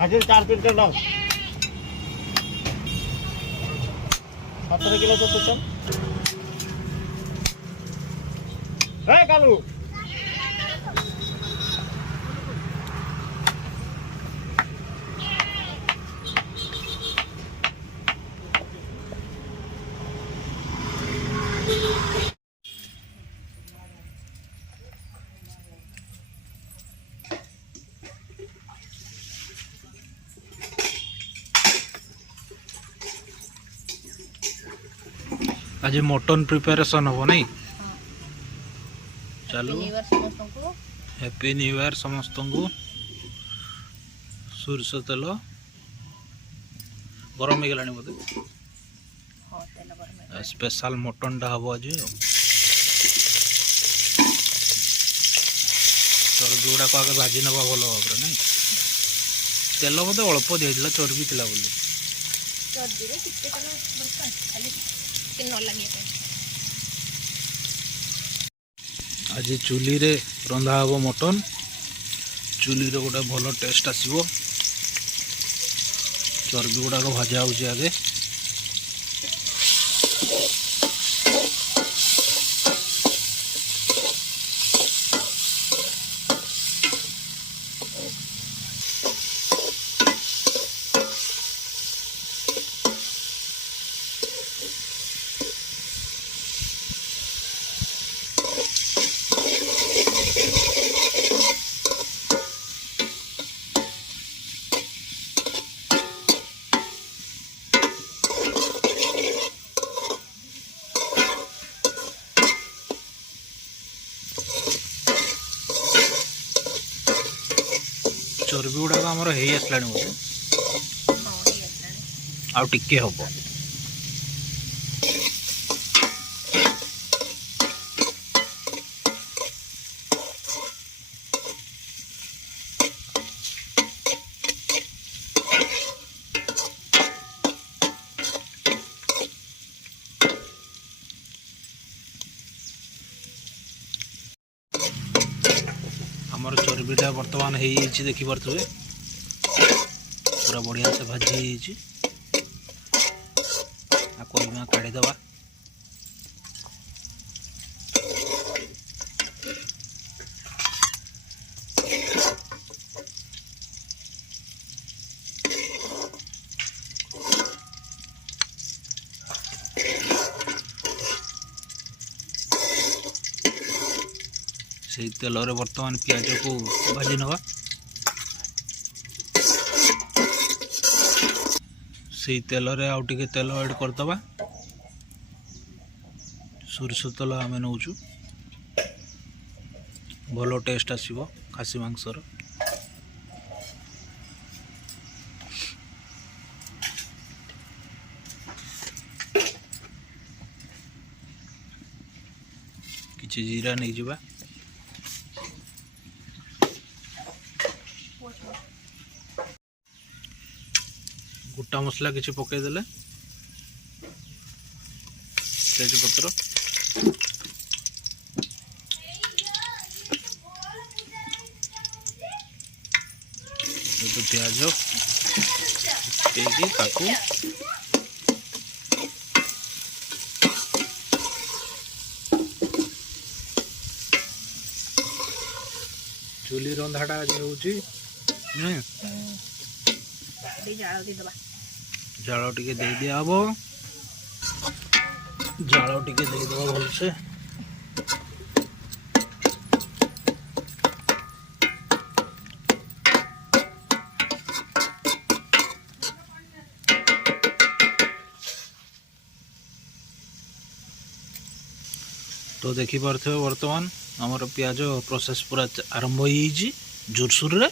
आज 4 क्विंटल डाल 17 किलो तो टोटल है कालू। आज मटन प्रिपरेशन हम नहीं चलो हैप्पी न्यू ईयर समस्त को। सोरष तेल गरम हो गलानी बोधे स्पेशल मटन टा हम आज चर्बी गुड़ाक आगे भाजी नवा भल भाव नहीं तेल बोधे अल्प दिया चर्बी थी बोली आज चूली रे रंधा हब मटन चूली रे गोटे भल टेस्ट आसो चर्बी गुड़ाक भाजा हो आगे चर्बी गुड़ाक आमर हो आसला बोधे आउ टिके हम आमर चर्बीटा बर्तमान हो देखी पारे पूरा बढ़िया से भाजी काढ़ीदबा से तेल रे बर्तमान प्याज को भाजी नवा से तेल रे आउ टिके तेल ऐड करदबा सोरिष तेल आम नौचु भल टेस्ट आसीबो खासी मांसर किछि जीरा नहीं जिबा गोटा मसला किसी पकईदे तेजपत्र प्याज ताकू चूली रंधाटा आज हूँ जाल टिके दे दिया हम जाल टिके दे दबा भलसे तो देखी पार्थे वर्तमान आमर प्याज प्रोसेस पूरा आरंभ हो जोरसोर रे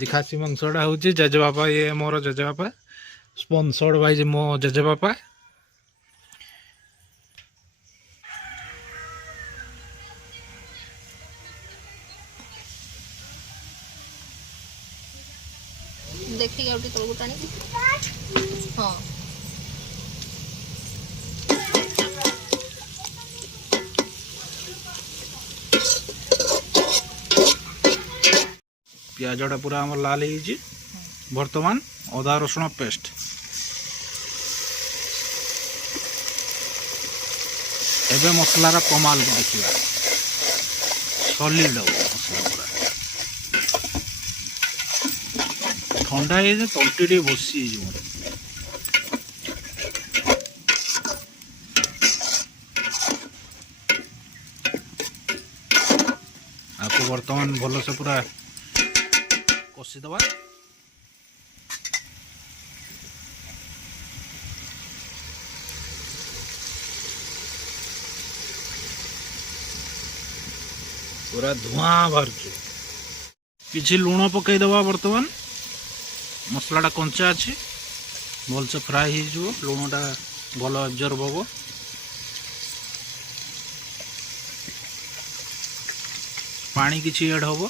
आज खासी मांसटा हूँ जेजेबापा ये मोर जेजेबापा स्पॉन्सर्ड बाय मो जेजेबापा। देखिए गोटे तलू टाणी हाँ पियाजटा पूरा आम लाल हो बर्तमान अदा रसुण पेस्ट एबे मसलार कमाल देखा सॉलिड मसला पूरा ठंडा है तंटी टे बसी आपको बर्तमान भल से पूरा कषिदबा। पूरा धुआं बाहर किसी लुण पकईदबा बर्तमान मसलाटा कंचा अच्छी भलसे फ्राए हो लुणटा भल एब्जर्व हम पानी किसी ऐड हम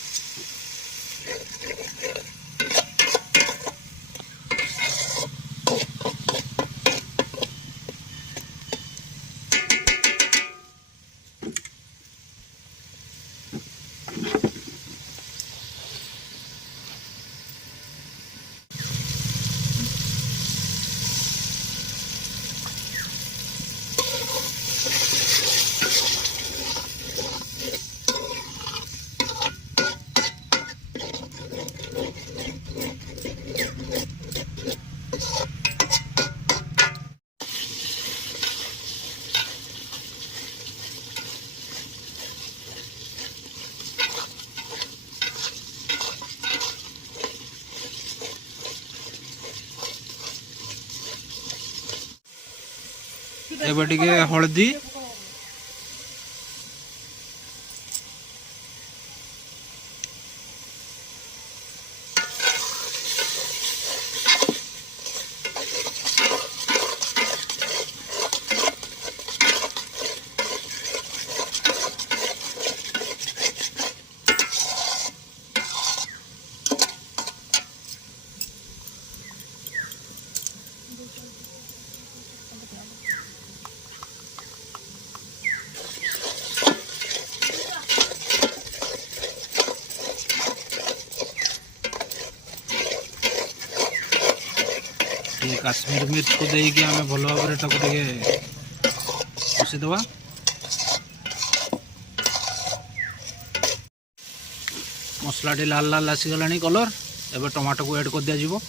एबे टिके हल्दी काश्मीर मिर्च को देकी आम भल भाव कषिदबा। मसला टी लाल लाल आसीगला कलर एबे टमाटो को ऐड कर दिया जीवो।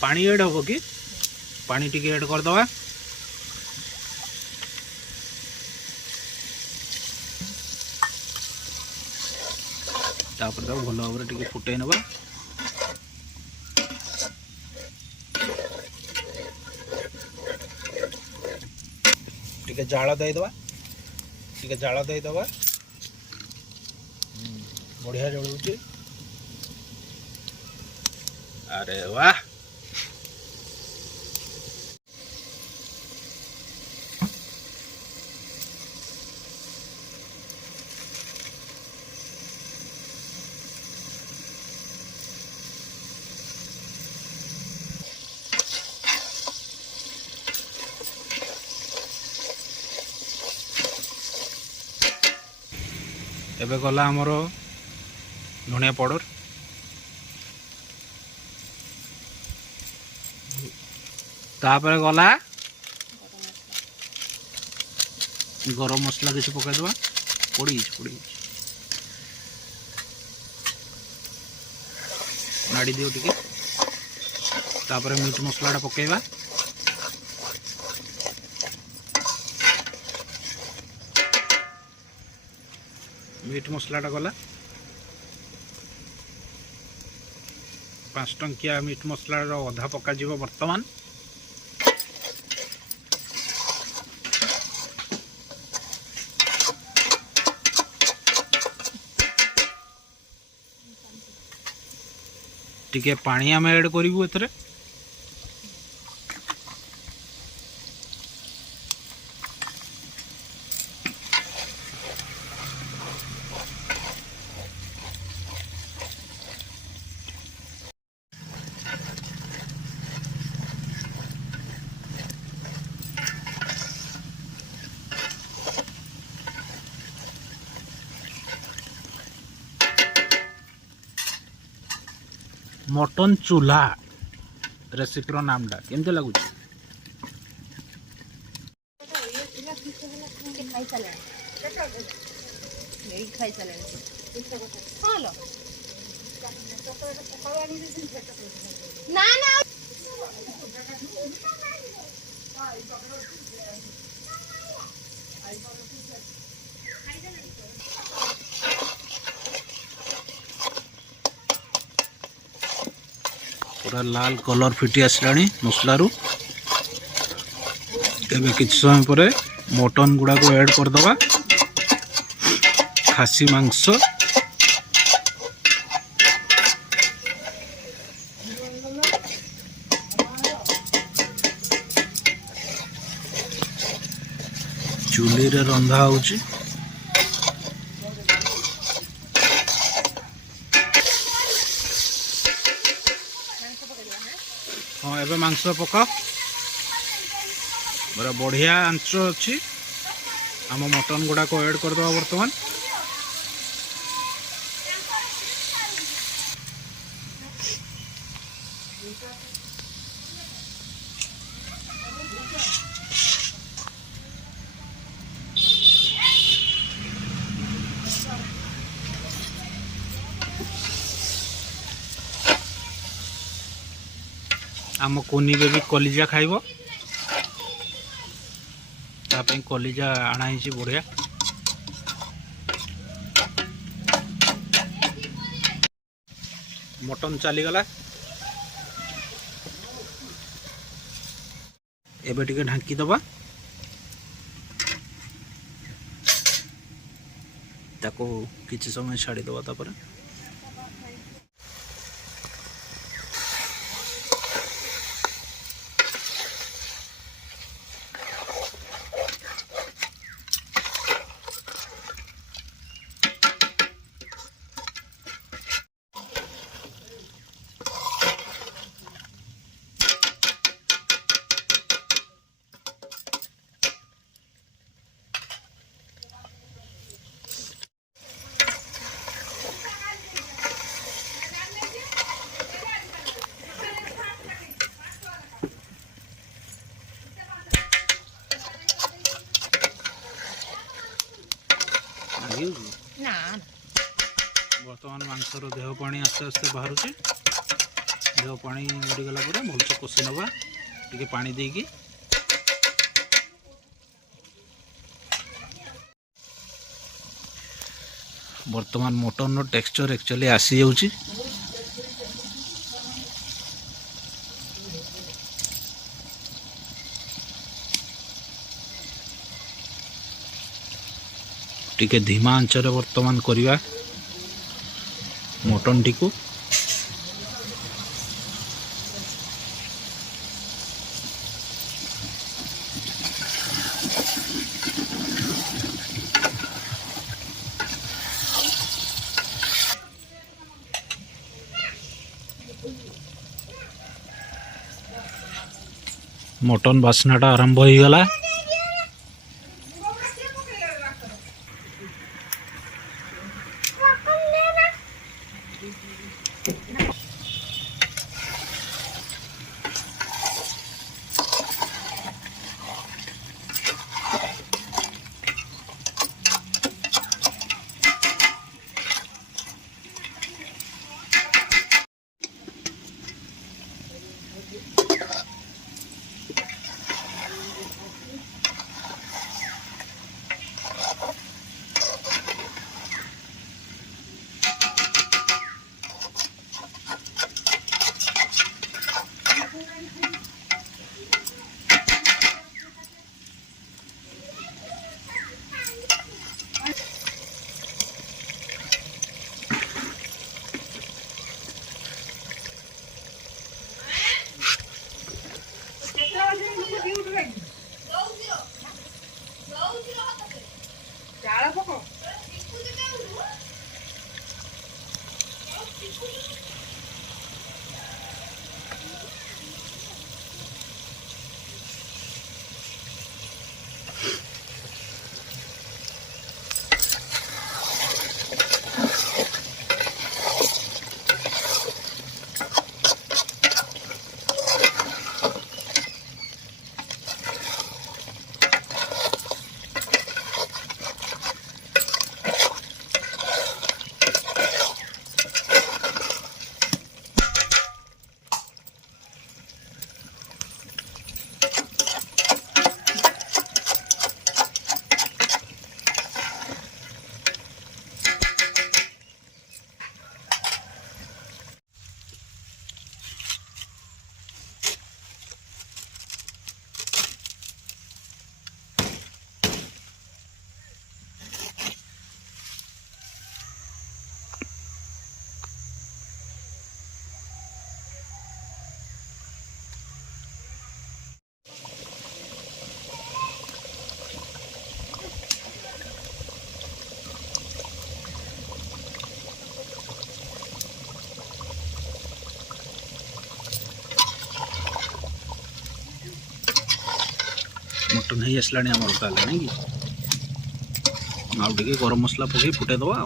पानी ऐड हम कि पानी टी ऐड करदे भल भाव फुटे ना टे जाल देदबा टे जाल देदबा बढ़िया जलुची। अरे वाह एबे गला आमर धनिया पाउडर तापर गला गरम मसला किसी पकईदबा पड़ी नाड़ी दियो टिके तापर मीट मसलाटा पकईबा मीट मसलाटा गला 5 टंकिया मीट मसलार अधा पका बर्तमान टिके पानी आम ऐड करूँ एथरे मटन चूल्हा रेसिपीर नामटा केमती लगुच पूरा लाल कलर फिटी आसलानी मसलारू एबे किछ समय परे मटन गुड़ा को ऐड कर दबा खासी मांस चूल्ही रे रंधा होची हाँ एबे मांस पका बड़ा बढ़िया आंच अच्छी आम मटन गुड़ा को ऐड करदे बर्तमान आम कोनी बेबी कलिजा खाइब तापई कलिजा आणाई बढ़िया मटन चलीगला एबे टिके ढांकी दबा ताको किछि समय छाड़ी दबा तापर बर्तमान मांसर देह पानी आस्ते आस्ते बाहर देह पानी मरीगला भलसे कषि नवा टे पानी देकी बर्तमान मटन टेक्सचर एक्चुअली आसी जाउची टिके धीमा आंचरे वर्तमान करिवा मटन टी को मटन बास्नाटा आरंभ हो गला मटन ही आसलानी आमर ताले नहीं कि आउ टिके गरम मसला पकई फुटे दवा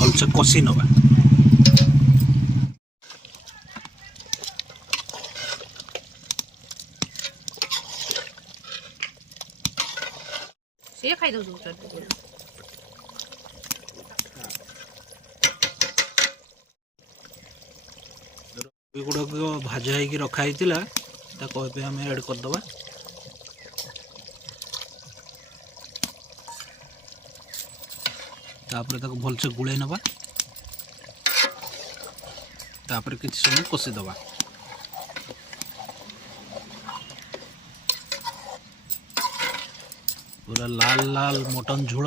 भलसे कषि नवा से खाई दो गुड़ाक भाजा हो रखाई आम ऐड करदे भलसे गुड़े नवा किसी समय कषिदबा पूरा लाल लाल मटन झोल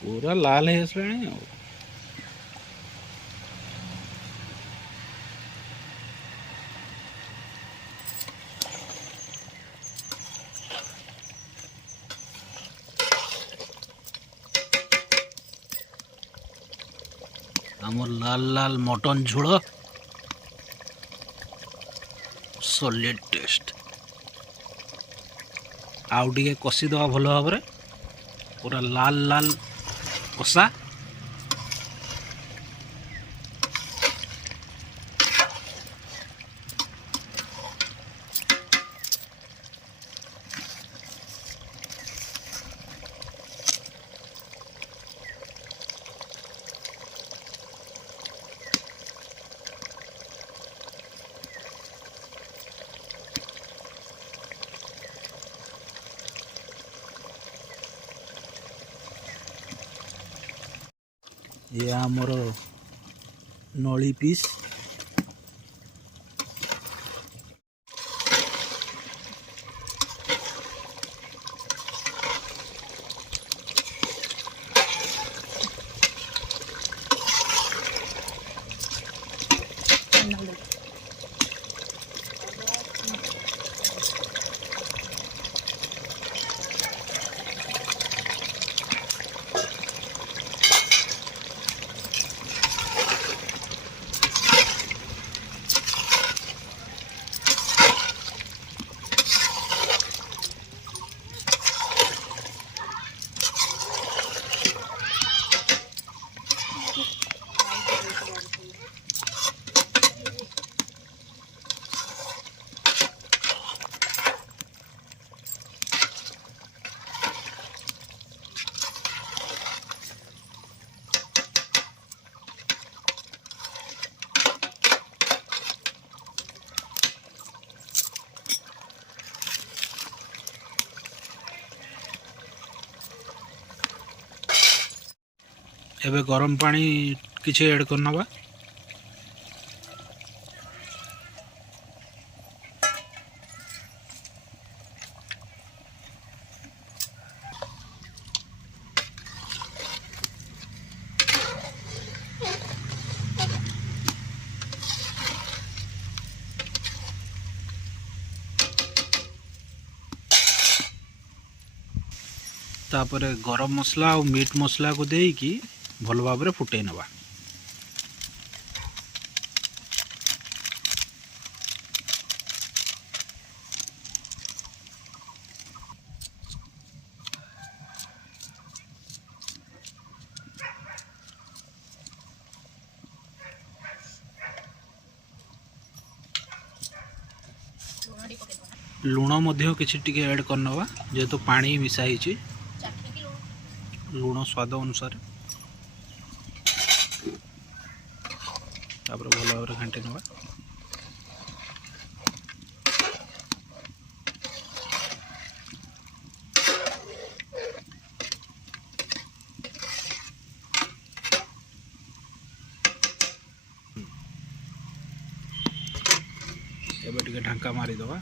पूरा लाल है इसमें आमर लाल लाल मटन झोल सॉलिड टेस्ट आउ टे कषिदवा भल भाव पूरा लाल लाल कषा ये आमर नली पीस एबे गरम पानी किसी ऐड करना बा तापरे गरम मसला और मीट मसला को देकी भल भाव फुटे नवा लुण मध्य किसी टिके ऐड करनवा जेहेतु पानी मिसाई लुण स्वाद अनुसार तापर भल भाव घाटी नवा एबे टिके ढांका मारी दवा।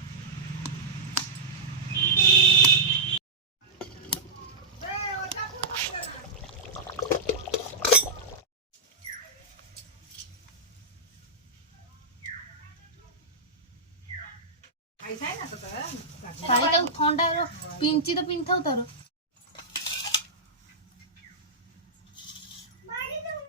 ଶାଢ଼ୀଟାକୁ ଥଣ୍ଡା ପିଞ୍ଚି ତ ପିନ୍ଧିଥାଉ ତାର